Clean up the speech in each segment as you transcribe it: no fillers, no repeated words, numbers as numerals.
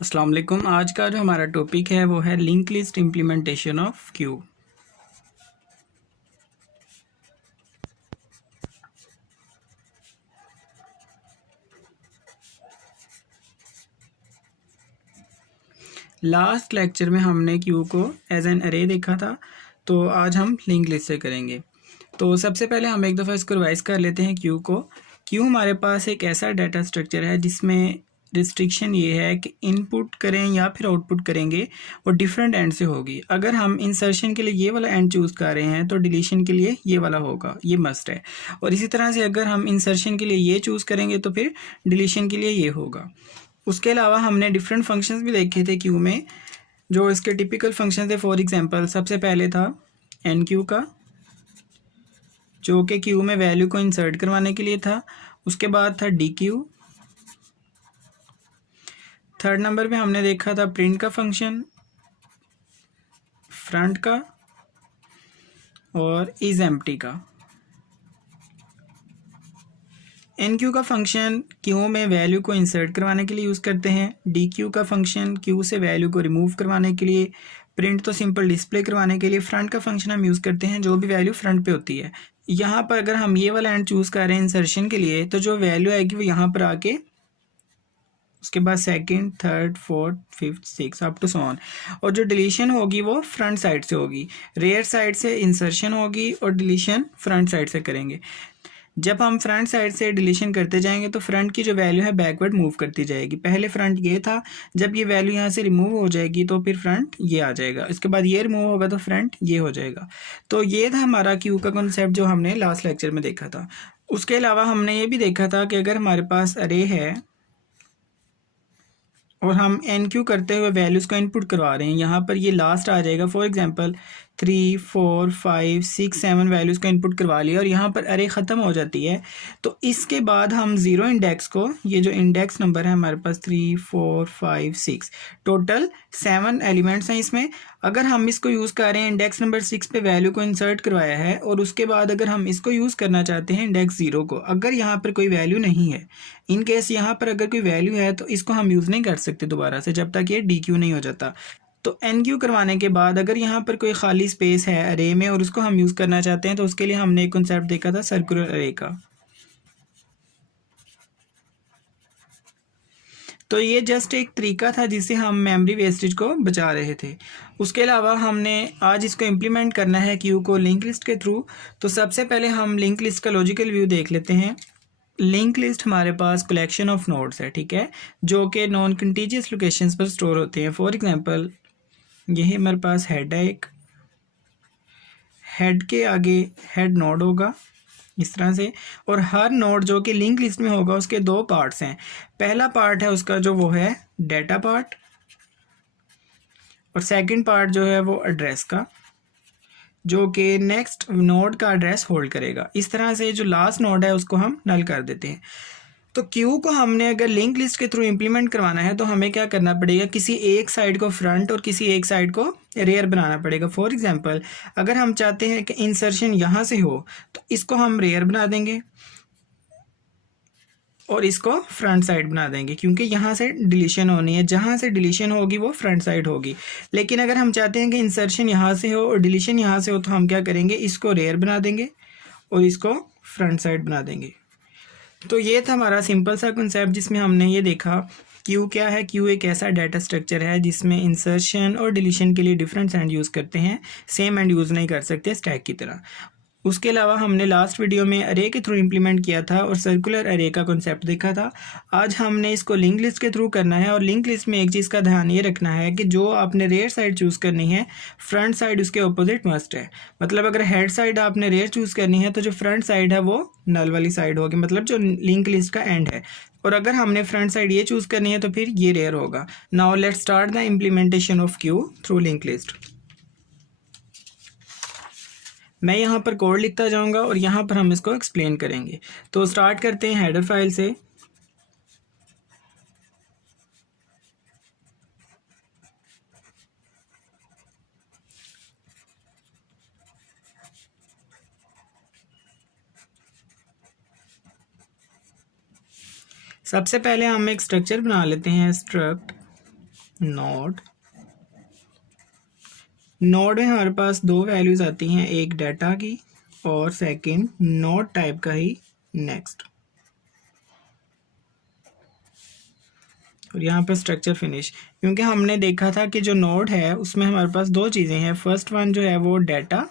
अस्सलाम वालेकुम। आज का जो हमारा टॉपिक है वो है link list implementation of Q. Last lecture में हमने क्यू को एज एन अरे देखा था, तो आज हम लिंक लिस्ट से करेंगे। तो सबसे पहले हम एक दफ़ा इसको रिवाइज कर लेते हैं क्यू को। क्यू हमारे पास एक ऐसा डाटा स्ट्रक्चर है जिसमें रिस्ट्रिक्शन ये है कि इनपुट करें या फिर आउटपुट करेंगे वो डिफरेंट एंड से होगी। अगर हम इंसर्शन के लिए ये वाला एंड चूज़ कर रहे हैं तो डिलीशन के लिए ये वाला होगा, ये मस्ट है। और इसी तरह से अगर हम इंसर्शन के लिए ये चूज़ करेंगे तो फिर डिलीशन के लिए ये होगा। उसके अलावा हमने डिफरेंट फंक्शंस भी देखे थे क्यू में, जो इसके टिपिकल फंक्शन थे। फॉर एग्जांपल सबसे पहले था एन क्यू का, जो कि क्यू में वैल्यू को इंसर्ट करवाने के लिए था। उसके बाद था डी क्यू। थर्ड नंबर पे हमने देखा था प्रिंट का फंक्शन, फ्रंट का और इज एम्प्टी का। एन क्यू का फंक्शन क्यू में वैल्यू को इंसर्ट करवाने के लिए यूज़ करते हैं। डी क्यू का फंक्शन क्यू से वैल्यू को रिमूव करवाने के लिए। प्रिंट तो सिंपल डिस्प्ले करवाने के लिए। फ्रंट का फंक्शन हम यूज़ करते हैं जो भी वैल्यू फ्रंट पे होती है। यहाँ पर अगर हम ये वाला एंड चूज़ कर रहे हैं इंसर्शन के लिए, तो जो वैल्यू आएगी वो यहाँ पर आके उसके बाद second, third, fourth, fifth, six up to so on. और जो डिलीशन होगी वो फ्रंट साइड से होगी। रेयर साइड से इंसर्शन होगी और डिलीशन फ्रंट साइड से करेंगे। जब हम फ्रंट साइड से डिलीशन करते जाएंगे तो फ्रंट की जो वैल्यू है बैकवर्ड मूव करती जाएगी। पहले फ्रंट ये था, जब ये वैल्यू यहाँ से रिमूव हो जाएगी तो फिर फ्रंट ये आ जाएगा। इसके बाद ये रिमूव होगा तो फ्रंट ये हो जाएगा। तो ये था हमारा क्यू का कॉन्सेप्ट जो हमने लास्ट लेक्चर में देखा था। उसके अलावा हमने ये भी देखा था कि अगर हमारे पास अरे है और हम एन क्यू करते हुए वैल्यूज़ को इनपुट करवा रहे हैं, यहाँ पर ये लास्ट आ जाएगा। फॉर एग्जांपल 3, 4, 5, 6, 7 वैल्यूज़ को इनपुट करवा लिया और यहाँ पर अरे ख़त्म हो जाती है। तो इसके बाद हम ज़ीरो इंडेक्स को, ये जो इंडेक्स नंबर है हमारे पास 3, 4, 5, 6, टोटल 7 एलिमेंट्स हैं इसमें। अगर हम इसको यूज़ कर रहे हैं इंडेक्स नंबर 6 पे वैल्यू को इंसर्ट करवाया है, और उसके बाद अगर हम इसको यूज़ करना चाहते हैं इंडेक्स 0 को, अगर यहाँ पर कोई वैल्यू नहीं है, इन केस यहाँ पर अगर कोई वैल्यू है तो इसको हम यूज़ नहीं कर सकते दोबारा से जब तक ये डी क्यू नहीं हो जाता। तो एन क्यू करवाने के बाद अगर यहाँ पर कोई खाली स्पेस है अरे में और उसको हम यूज़ करना चाहते हैं, तो उसके लिए हमने एक कॉन्सेप्ट देखा था सर्कुलर अरे का। तो ये जस्ट एक तरीका था जिससे हम मेमोरी वेस्टेज को बचा रहे थे। उसके अलावा हमने आज इसको इम्प्लीमेंट करना है क्यू को लिंक लिस्ट के थ्रू। तो सबसे पहले हम लिंक लिस्ट का लॉजिकल व्यू देख लेते हैं। लिंक लिस्ट हमारे पास कलेक्शन ऑफ नोड्स है, ठीक है, जो कि नॉन कंटीजियस लोकेशंस पर स्टोर होते हैं। फॉर एग्जांपल यही हमारे पास हेड है, एक हेड के आगे हेड नोड होगा इस तरह से, और हर नोड जो कि लिंक लिस्ट में होगा उसके दो पार्ट्स हैं। पहला पार्ट है उसका जो वो है डेटा पार्ट, और सेकंड पार्ट जो है वो एड्रेस का, जो कि नेक्स्ट नोड का एड्रेस होल्ड करेगा। इस तरह से जो लास्ट नोड है उसको हम नल कर देते हैं। तो क्यू को हमने अगर लिंक लिस्ट के थ्रू इम्प्लीमेंट करवाना है तो हमें क्या करना पड़ेगा, किसी एक साइड को फ्रंट और किसी एक साइड को रेयर बनाना पड़ेगा। फॉर एग्जांपल अगर हम चाहते हैं कि इंसर्शन यहाँ से हो तो इसको हम रेयर बना देंगे और इसको फ्रंट साइड बना देंगे, क्योंकि यहाँ से डिलीशन होनी है, जहाँ से डिलीशन होगी वो फ्रंट साइड होगी। लेकिन अगर हम चाहते हैं कि इंसर्शन यहाँ से हो और डिलीशन यहाँ से हो तो हम क्या करेंगे, इसको रेयर बना देंगे और इसको फ्रंट साइड बना देंगे। तो ये था हमारा सिंपल सा कॉन्सेप्ट जिसमें हमने ये देखा क्यू क्या है। क्यू एक ऐसा डाटा स्ट्रक्चर है जिसमें इंसर्शन और डिलीशन के लिए डिफरेंट एंड यूज़ करते हैं, सेम एंड यूज़ नहीं कर सकते स्टैक की तरह। उसके अलावा हमने लास्ट वीडियो में अरे के थ्रू इम्प्लीमेंट किया था और सर्कुलर अरे का कॉन्सेप्ट देखा था। आज हमने इसको लिंक लिस्ट के थ्रू करना है, और लिंक लिस्ट में एक चीज़ का ध्यान ये रखना है कि जो आपने रेयर साइड चूज़ करनी है, फ्रंट साइड उसके ऑपोजिट मस्ट है। मतलब अगर हेड साइड आपने रेयर चूज़ करनी है तो जो फ्रंट साइड है वो नल वाली साइड होगी, मतलब जो लिंक लिस्ट का एंड है। और अगर हमने फ्रंट साइड ये चूज़ करनी है तो फिर ये रेयर होगा। Now let's start the implementation of Q through link list. मैं यहाँ पर कोड लिखता जाऊँगा और यहाँ पर हम इसको एक्सप्लेन करेंगे। तो स्टार्ट करते हैं हेडर फाइल से। सबसे पहले हम एक स्ट्रक्चर बना लेते हैं, स्ट्रक्ट नोड में हमारे पास दो वैल्यूज आती हैं, एक डाटा की और सेकंड नोड टाइप का ही नेक्स्ट। और यहाँ पर स्ट्रक्चर फिनिश, क्योंकि हमने देखा था कि जो नोड है उसमें हमारे पास दो चीज़ें हैं, फर्स्ट वन जो है वो डाटा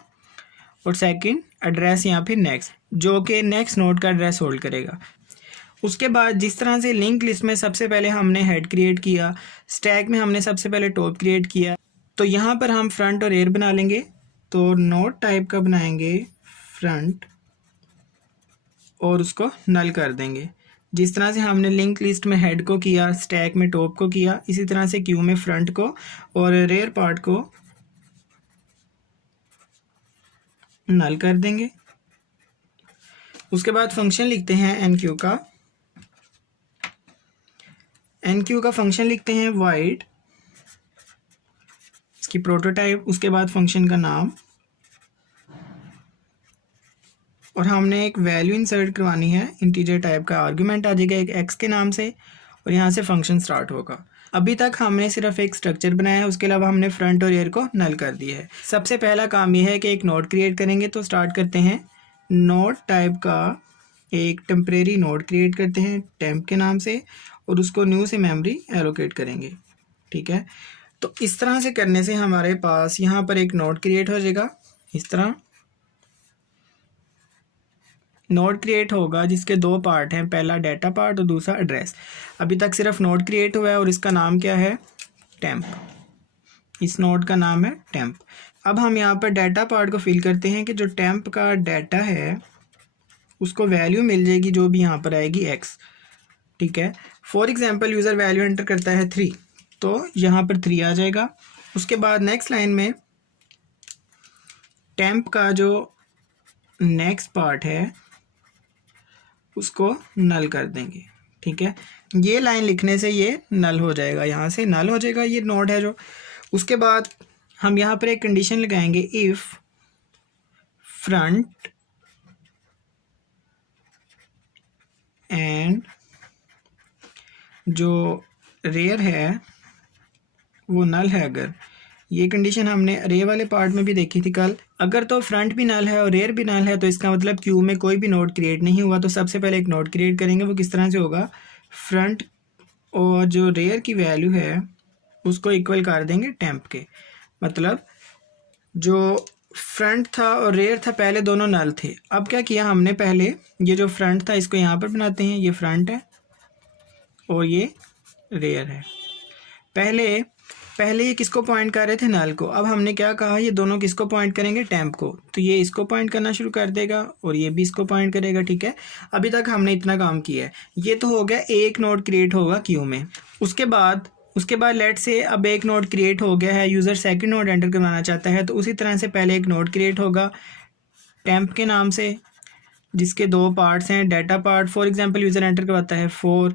और सेकंड एड्रेस या फिर नेक्स्ट, जो कि नेक्स्ट नोड का एड्रेस होल्ड करेगा। उसके बाद जिस तरह से लिंक लिस्ट में सबसे पहले हमने हेड क्रिएट किया, स्टैक में हमने सबसे पहले टॉप क्रिएट किया, तो यहाँ पर हम फ्रंट और रेयर बना लेंगे। तो नोड टाइप का बनाएंगे फ्रंट और उसको नल कर देंगे। जिस तरह से हमने लिंक लिस्ट में हेड को किया, स्टैक में टॉप को किया, इसी तरह से क्यू में फ्रंट को और रेयर पार्ट को नल कर देंगे। उसके बाद फंक्शन लिखते हैं एनक्यू का। एनक्यू का फंक्शन लिखते हैं वाइड, इसकी प्रोटोटाइप, उसके बाद फंक्शन का नाम, और हमने एक वैल्यू इंसर्ट करवानी है, इंटीजर टाइप का आर्गुमेंट आ जाएगा एक एक्स के नाम से और यहाँ से फंक्शन स्टार्ट होगा। अभी तक हमने सिर्फ एक स्ट्रक्चर बनाया है, उसके अलावा हमने फ्रंट और रेयर को नल कर दिया है। सबसे पहला काम यह है कि एक नोड क्रिएट करेंगे, तो स्टार्ट करते हैं नोड टाइप का एक टेम्परेरी नोड क्रिएट करते हैं टेम्प के नाम से और उसको न्यू से मेमोरी एलोकेट करेंगे। ठीक है, तो इस तरह से करने से हमारे पास यहाँ पर एक नोड क्रिएट हो जाएगा। इस तरह नोड क्रिएट होगा जिसके दो पार्ट हैं, पहला डाटा पार्ट और दूसरा एड्रेस। अभी तक सिर्फ नोड क्रिएट हुआ है और इसका नाम क्या है, टेम्प। इस नोड का नाम है टेम्प। अब हम यहाँ पर डाटा पार्ट को फिल करते हैं कि जो टेम्प का डाटा है उसको वैल्यू मिल जाएगी जो भी यहाँ पर आएगी एक्स। ठीक है, for example user value enter करता है 3, तो यहाँ पर 3 आ जाएगा। उसके बाद नेक्स्ट लाइन में टेम्प का जो नेक्स्ट पार्ट है उसको नल कर देंगे। ठीक है, ये लाइन लिखने से ये नल हो जाएगा, यहाँ से नल हो जाएगा ये नोड है जो। उसके बाद हम यहाँ पर एक कंडीशन लगाएंगे, इफ़ फ्रंट एंड जो रेयर है वो नल है। अगर ये कंडीशन हमने रे वाले पार्ट में भी देखी थी कल, अगर तो फ्रंट भी नल है और रेयर भी नल है तो इसका मतलब क्यू में कोई भी नोड क्रिएट नहीं हुआ। तो सबसे पहले एक नोड क्रिएट करेंगे, वो किस तरह से होगा, फ्रंट और जो रेयर की वैल्यू है उसको इक्वल कर देंगे टेम्प के। मतलब जो फ्रंट था और रेयर था पहले दोनों नल थे, अब क्या किया हमने, पहले ये जो फ्रंट था इसको यहाँ पर बनाते हैं, ये फ्रंट है और ये रेयर है। पहले ये किसको पॉइंट कर रहे थे, नल को। अब हमने क्या कहा, ये दोनों किसको पॉइंट करेंगे, टेम्प को। तो ये इसको पॉइंट करना शुरू कर देगा और ये भी इसको पॉइंट करेगा। ठीक है, अभी तक हमने इतना काम किया है। ये तो हो गया, एक नोड क्रिएट होगा क्यू में। उसके बाद लेट से अब एक नोड क्रिएट हो गया है, यूज़र सेकंड नोड एंटर करवाना चाहता है, तो उसी तरह से पहले एक नोड क्रिएट होगा टेम्प के नाम से, जिसके दो पार्ट्स हैं, data part, for example user enter करवाता है 4,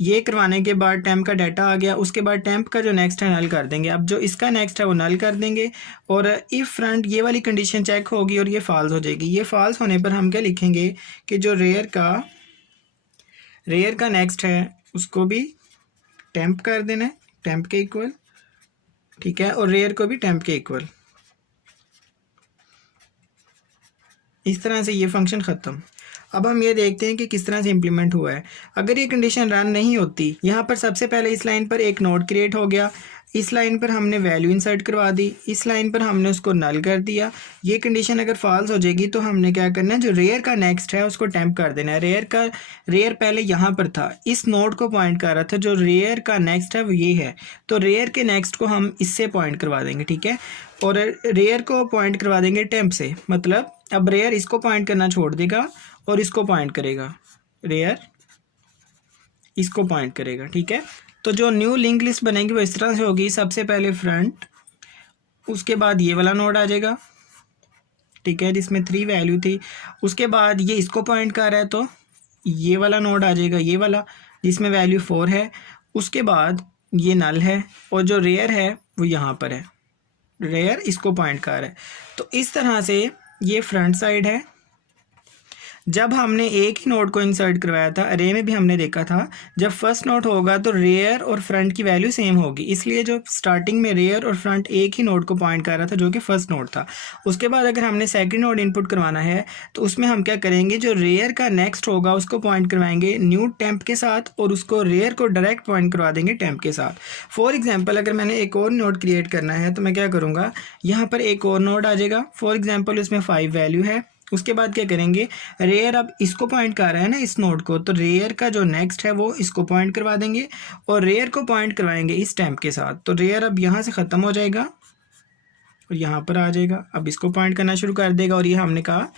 ये करवाने के बाद टेम्प का डाटा आ गया। उसके बाद टेम्प का जो नेक्स्ट है नल कर देंगे। अब जो इसका नेक्स्ट है वो नल कर देंगे और इफ़ फ्रंट ये वाली कंडीशन चेक होगी और ये फॉल्स हो जाएगी। ये फॉल्स होने पर हम क्या लिखेंगे कि जो रेयर का नेक्स्ट है उसको भी टेम्प कर देना है, टेम्प के इक्वल। ठीक है, और रेयर को भी टेम्प के इक्वल। इस तरह से ये फंक्शन ख़त्म। अब हम ये देखते हैं कि किस तरह से इम्प्लीमेंट हुआ है। अगर ये कंडीशन रन नहीं होती, यहाँ पर सबसे पहले इस लाइन पर एक नोड क्रिएट हो गया, इस लाइन पर हमने वैल्यू इंसर्ट करवा दी, इस लाइन पर हमने उसको नल कर दिया। ये कंडीशन अगर फॉल्स हो जाएगी तो हमने क्या करना है, जो रेयर का नेक्स्ट है उसको टेम्प कर देना है। रेयर पहले यहाँ पर था, इस नोड को पॉइंट कर रहा था, जो रेयर का नेक्स्ट है वो ये है, तो रेयर के नेक्स्ट को हम इससे पॉइंट करवा देंगे। ठीक है, और रेयर को पॉइंट करवा देंगे टेम्प से। मतलब अब रेयर इसको पॉइंट करना छोड़ देगा और इसको पॉइंट करेगा, रेयर इसको पॉइंट करेगा। ठीक है, तो जो न्यू लिंक लिस्ट बनेगी वो इस तरह से होगी, सबसे पहले फ्रंट, उसके बाद ये वाला नोड आ जाएगा। ठीक है, जिसमें 3 वैल्यू थी। उसके बाद ये इसको पॉइंट कर रहा है तो ये वाला नोड आ जाएगा, ये वाला जिसमें वैल्यू 4 है। उसके बाद ये नल है और जो रेयर है वो यहाँ पर है, रेयर इसको पॉइंट कर रहा है। तो इस तरह से ये फ्रंट साइड है। जब हमने एक ही नोड को इंसर्ट करवाया था, अरे में भी हमने देखा था जब फर्स्ट नोड होगा तो रेयर और फ्रंट की वैल्यू सेम होगी, इसलिए जो स्टार्टिंग में रेयर और फ्रंट एक ही नोड को पॉइंट कर रहा था जो कि फर्स्ट नोड था। उसके बाद अगर हमने सेकंड नोड इनपुट करवाना है तो उसमें हम क्या करेंगे, जो रेयर का नेक्स्ट होगा उसको पॉइंट करवाएंगे न्यू टेम्प के साथ और उसको रेयर को डायरेक्ट पॉइंट करवा देंगे टेम्प के साथ। फॉर एग्जाम्पल अगर मैंने एक और नोड क्रिएट करना है तो मैं क्या करूँगा, यहाँ पर एक और नोड आ जाएगा, फॉर एग्जाम्पल उसमें 5 वैल्यू है। उसके बाद क्या करेंगे, रेयर अब इसको पॉइंट कर रहा है ना इस नोड को, तो रेयर का जो नेक्स्ट है वो इसको पॉइंट करवा देंगे और रेयर को पॉइंट करवाएंगे इस टेम्प के साथ। तो रेयर अब यहाँ से ख़त्म हो जाएगा और यहाँ पर आ जाएगा, अब इसको पॉइंट करना शुरू कर देगा और ये हमने कहा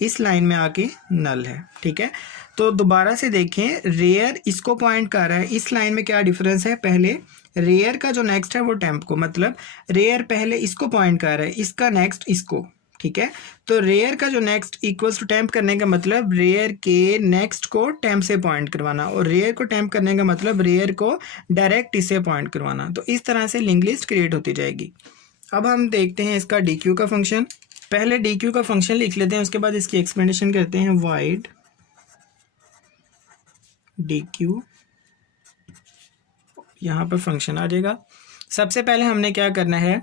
इस लाइन में आके नल है। ठीक है, तो दोबारा से देखें, रेयर इसको पॉइंट कर रहा है, इस लाइन में क्या डिफरेंस है, पहले रेयर का जो नेक्स्ट है वो टेम्प को, मतलब रेयर पहले इसको पॉइंट कर रहा है, इसका नेक्स्ट इसको। ठीक है, तो रेयर का जो नेक्स्ट इक्वल्स टू टेम्प करने का मतलब रेयर के नेक्स्ट को टेम्प से पॉइंट करवाना, और रेयर को टेम्प करने का मतलब रेयर को डायरेक्ट इससे पॉइंट करवाना। तो इस तरह से लिंक लिस्ट क्रिएट होती जाएगी। अब हम देखते हैं इसका DQ का फंक्शन। पहले DQ का फंक्शन लिख लेते हैं, उसके बाद इसकी एक्सप्लेनेशन करते हैं। वाइड DQ, यहाँ पर फंक्शन आ जाएगा। सबसे पहले हमने क्या करना है,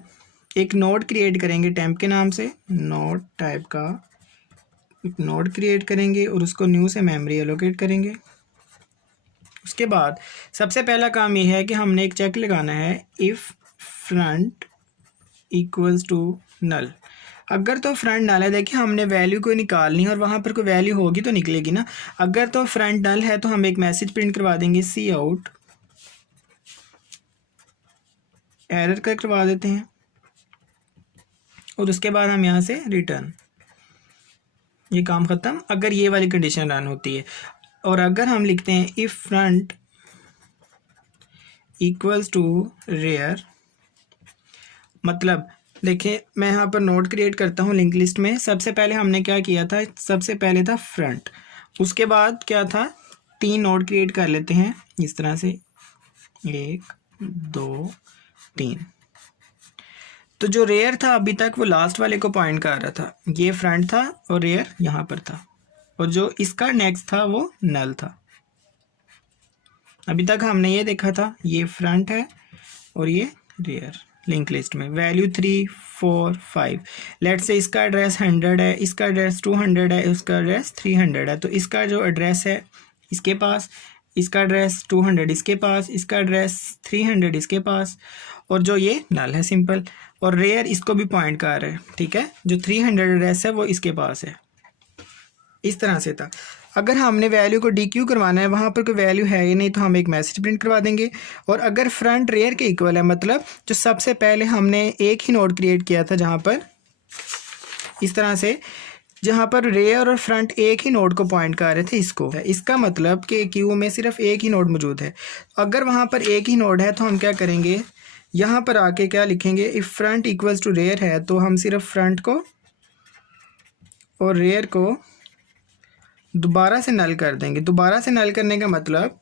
एक नोड क्रिएट करेंगे टेम्प के नाम से, नोड टाइप का एक नोड क्रिएट करेंगे और उसको न्यू से मेमोरी एलोकेट करेंगे। उसके बाद सबसे पहला काम ये है कि हमने एक चेक लगाना है, if front equals to null. अगर तो फ्रंट नल है, देखिए हमने वैल्यू को निकालनी है और वहाँ पर कोई वैल्यू होगी तो निकलेगी ना। अगर तो फ्रंट नल है तो हम एक मैसेज प्रिंट करवा देंगे, सी आउट एरर का करवा देते हैं और उसके बाद हम यहाँ से रिटर्न, ये काम ख़त्म अगर ये वाली कंडीशन रन होती है। और अगर हम लिखते हैं if front equals to rear, मतलब देखिए मैं यहाँ पर नोड क्रिएट करता हूँ लिंक लिस्ट में। सबसे पहले हमने क्या किया था, सबसे पहले था फ्रंट, उसके बाद क्या था, 3 नोड क्रिएट कर लेते हैं इस तरह से, 1 2 3। तो जो रेयर था अभी तक वो लास्ट वाले को पॉइंट कर रहा था, ये फ्रंट था और रेयर यहाँ पर था, और जो इसका नेक्स्ट था वो नल था। अभी तक हमने ये देखा था, ये फ्रंट है और ये रेयर। लिंक लिस्ट में वैल्यू 3 4 5, लेट्स से इसका एड्रेस 100 है, इसका एड्रेस 200 है, इसका एड्रेस 300 है। तो इसका जो एड्रेस है इसके पास, इसका एड्रेस 200 इसके पास, इसका एड्रेस 300 इसके पास, और जो ये नल है सिंपल, और रेयर इसको भी पॉइंट कर रहा है। ठीक है, जो 300 एड्रेस है वो इसके पास है। इस तरह से था। अगर हमने वैल्यू को DQ करवाना है, वहाँ पर कोई वैल्यू है ही नहीं, तो हम एक मैसेज प्रिंट करवा देंगे। और अगर फ्रंट रेयर के इक्वल है, मतलब जो सबसे पहले हमने एक ही नोड क्रिएट किया था जहाँ पर इस तरह से, जहाँ पर रेयर और फ्रंट एक ही नोड को पॉइंट कर रहे थे, इसको, इसका मतलब कि क्यू में सिर्फ एक ही नोड मौजूद है। अगर वहाँ पर एक ही नोड है तो हम क्या करेंगे, यहाँ पर आके क्या लिखेंगे, if front equals to rear है तो हम सिर्फ फ्रंट को और रेयर को दोबारा से नल कर देंगे। दोबारा से नल करने का मतलब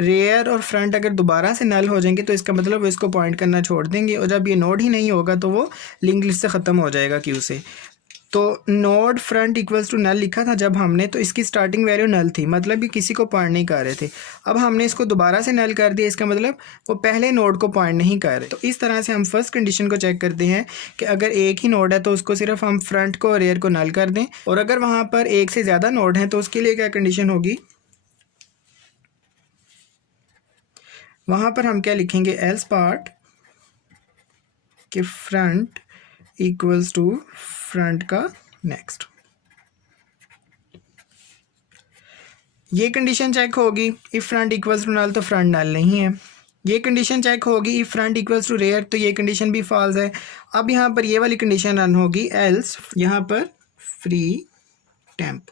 रेयर और फ्रंट अगर दोबारा से नल हो जाएंगे तो इसका मतलब वो इसको पॉइंट करना छोड़ देंगे, और जब ये नोड ही नहीं होगा तो वो लिंक लिस्ट से ख़त्म हो जाएगा क्यू से। तो node front equals to null लिखा था जब हमने, तो इसकी स्टार्टिंग वैल्यू नल थी, मतलब कि किसी को पॉइंट नहीं कर रहे थे। अब हमने इसको दोबारा से नल कर दिया, इसका मतलब वो पहले नोड को पॉइंट नहीं कर रहे। तो इस तरह से हम फर्स्ट कंडीशन को चेक करते हैं कि अगर एक ही नोड है तो उसको सिर्फ हम फ्रंट को और रेयर को नल कर दें, और अगर वहाँ पर एक से ज़्यादा नोड हैं तो उसके लिए क्या कंडीशन होगी, वहाँ पर हम क्या लिखेंगे, एल्स पार्ट कि फ्रंट इक्वल्स टू फ्रंट का नेक्स्ट। ये कंडीशन चेक होगी, if front equals to null तो फ्रंट नल नहीं है। ये कंडीशन चेक होगी, if front equals to rear, तो ये कंडीशन भी फॉल्स है। अब यहाँ पर ये वाली कंडीशन रन होगी, एल्स यहाँ पर फ्री टेम्प।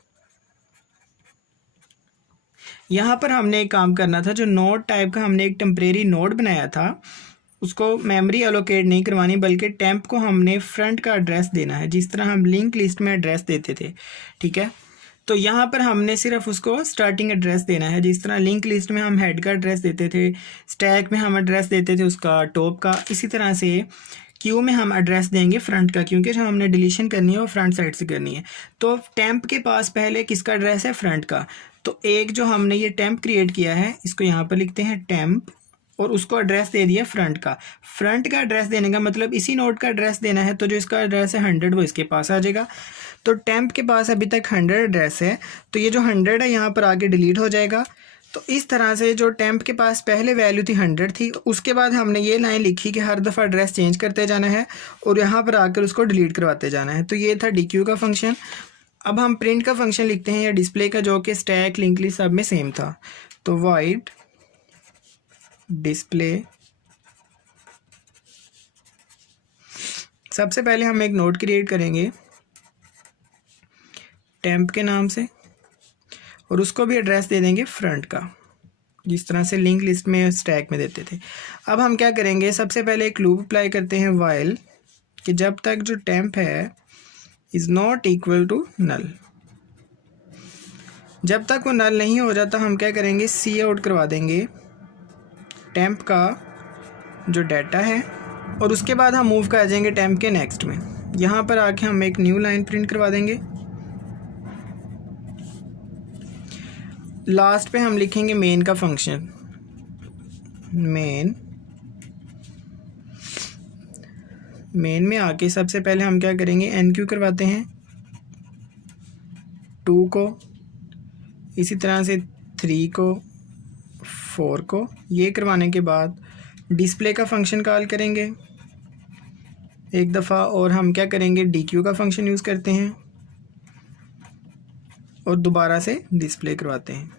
यहाँ पर हमने एक काम करना था, जो नोड टाइप का हमने एक टेम्परेरी नोड बनाया था उसको मेमोरी एलोकेट नहीं करवानी, बल्कि टेम्प को हमने फ्रंट का एड्रेस देना है, जिस तरह हम लिंक लिस्ट में एड्रेस देते थे। ठीक है, तो यहाँ पर हमने सिर्फ उसको स्टार्टिंग एड्रेस देना है, जिस तरह लिंक लिस्ट में हम हेड का एड्रेस देते थे, स्टैक में हम एड्रेस देते थे उसका टॉप का। इसी तरह से क्यू में हम एड्रेस देंगे फ्रंट का, क्योंकि जो हमने डिलीशन करनी है वो फ्रंट साइड से करनी है। तो टेम्प के पास पहले किसका एड्रेस है? फ्रंट का। तो एक जो हमने ये टेम्प क्रिएट किया है इसको यहाँ पर लिखते हैं टेम्प, और उसको एड्रेस दे दिया फ्रंट का। फ्रंट का एड्रेस देने का मतलब इसी नोड का एड्रेस देना है, तो जो इसका एड्रेस है 100 वो इसके पास आ जाएगा। तो टेम्प के पास अभी तक 100 एड्रेस है, तो ये जो 100 है यहाँ पर आके डिलीट हो जाएगा। तो इस तरह से जो टेम्प के पास पहले वैल्यू थी 100 थी, तो उसके बाद हमने ये लाइन लिखी कि हर दफ़ा एड्रेस चेंज करते जाना है और यहाँ पर आकर उसको डिलीट करवाते जाना है। तो ये था DQ का फंक्शन। अब हम प्रिंट का फंक्शन लिखते हैं या डिस्प्ले का, जो कि स्टैक लिंक लिस्ट सब में सेम था। तो void डिस्प्ले, सबसे पहले हम एक नोड क्रिएट करेंगे टेम्प के नाम से और उसको भी एड्रेस दे देंगे फ्रंट का, जिस तरह से लिंक लिस्ट में स्टैक में देते थे। अब हम क्या करेंगे, सबसे पहले एक लूप अप्लाई करते हैं while, कि जब तक जो टेम्प है is not equal to null, जब तक वो नल नहीं हो जाता हम क्या करेंगे, सी आउट करवा देंगे टेम्प का जो डाटा है, और उसके बाद हम मूव कर जाएंगे टेम्प के नेक्स्ट में। यहाँ पर आके हम एक न्यू लाइन प्रिंट करवा देंगे। लास्ट पे हम लिखेंगे मेन का फंक्शन, मेन में आके सबसे पहले हम क्या करेंगे, NQ करवाते हैं 2 को, इसी तरह से 3 को, 4 को। ये करवाने के बाद डिस्प्ले का फंक्शन कॉल करेंगे एक दफ़ा, और हम क्या करेंगे, DQ का फंक्शन यूज़ करते हैं और दोबारा से डिस्प्ले करवाते हैं।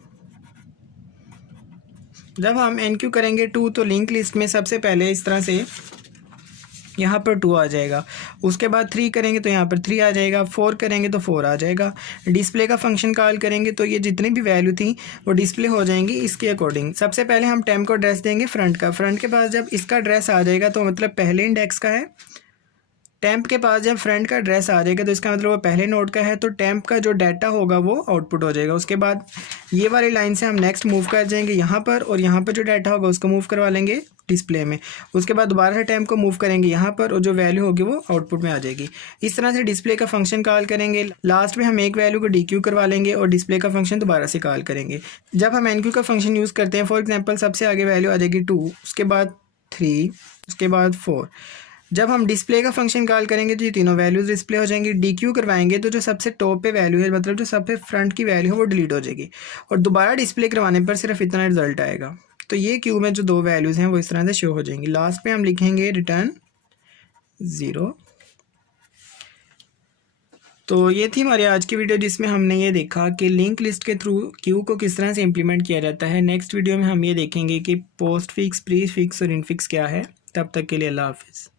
जब हम NQ करेंगे 2, तो लिंक लिस्ट में सबसे पहले इस तरह से यहाँ पर 2 आ जाएगा, उसके बाद 3 करेंगे तो यहाँ पर 3 आ जाएगा, 4 करेंगे तो 4 आ जाएगा। डिस्प्ले का फंक्शन कॉल करेंगे तो ये जितनी भी वैल्यू थी वो डिस्प्ले हो जाएंगी इसके अकॉर्डिंग। सबसे पहले हम टेम्प को एड्रेस देंगे फ्रंट का, फ्रंट के पास जब इसका एड्रेस आ जाएगा तो मतलब पहले इंडेक्स का है। टेम्प के पास जब फ्रंट का एड्रेस आ जाएगा तो इसका मतलब वो पहले नोड का है, तो टेम्प का जो डाटा होगा वो आउटपुट हो जाएगा। उसके बाद ये वाली लाइन से हम नेक्स्ट मूव कर जाएंगे यहाँ पर, और यहाँ पर जो डाटा होगा उसको मूव करवा लेंगे डिस्प्ले में। उसके बाद दोबारा से टेम्प को मूव करेंगे यहाँ पर, और जो वैल्यू होगी वो आउटपुट में आ जाएगी। इस तरह से डिस्प्ले का फंक्शन कॉल करेंगे। लास्ट में हम एक वैल्यू को DQ करवा लेंगे और डिस्प्ले का फंक्शन दोबारा से कॉल करेंगे। जब हम NQ का फंक्शन यूज़ करते हैं, फॉर एग्जाम्पल सबसे आगे वैल्यू आ जाएगी 2, उसके बाद 3, उसके बाद 4। जब हम डिस्प्ले का फंक्शन कॉल करेंगे तो ये तीनों वैल्यूज डिस्प्ले हो जाएंगी। DQ करवाएंगे तो जो सबसे टॉप पे वैल्यू है, मतलब जो सबसे फ्रंट की वैल्यू है वो डिलीट हो जाएगी, और दोबारा डिस्प्ले करवाने पर सिर्फ इतना रिजल्ट आएगा। तो ये क्यू में जो 2 वैल्यूज़ हैं वो इस तरह से शो हो जाएंगी। लास्ट पे हम लिखेंगे रिटर्न 0। तो ये थी हमारी आज की वीडियो, जिसमें हमने ये देखा कि लिंक लिस्ट के थ्रू क्यू को किस तरह से इम्प्लीमेंट किया जाता है। नेक्स्ट वीडियो में हम ये देखेंगे कि पोस्ट फिक्स, प्री फिक्स और इनफिक्स क्या है। तब तक के लिए अल्लाह हाफिज़।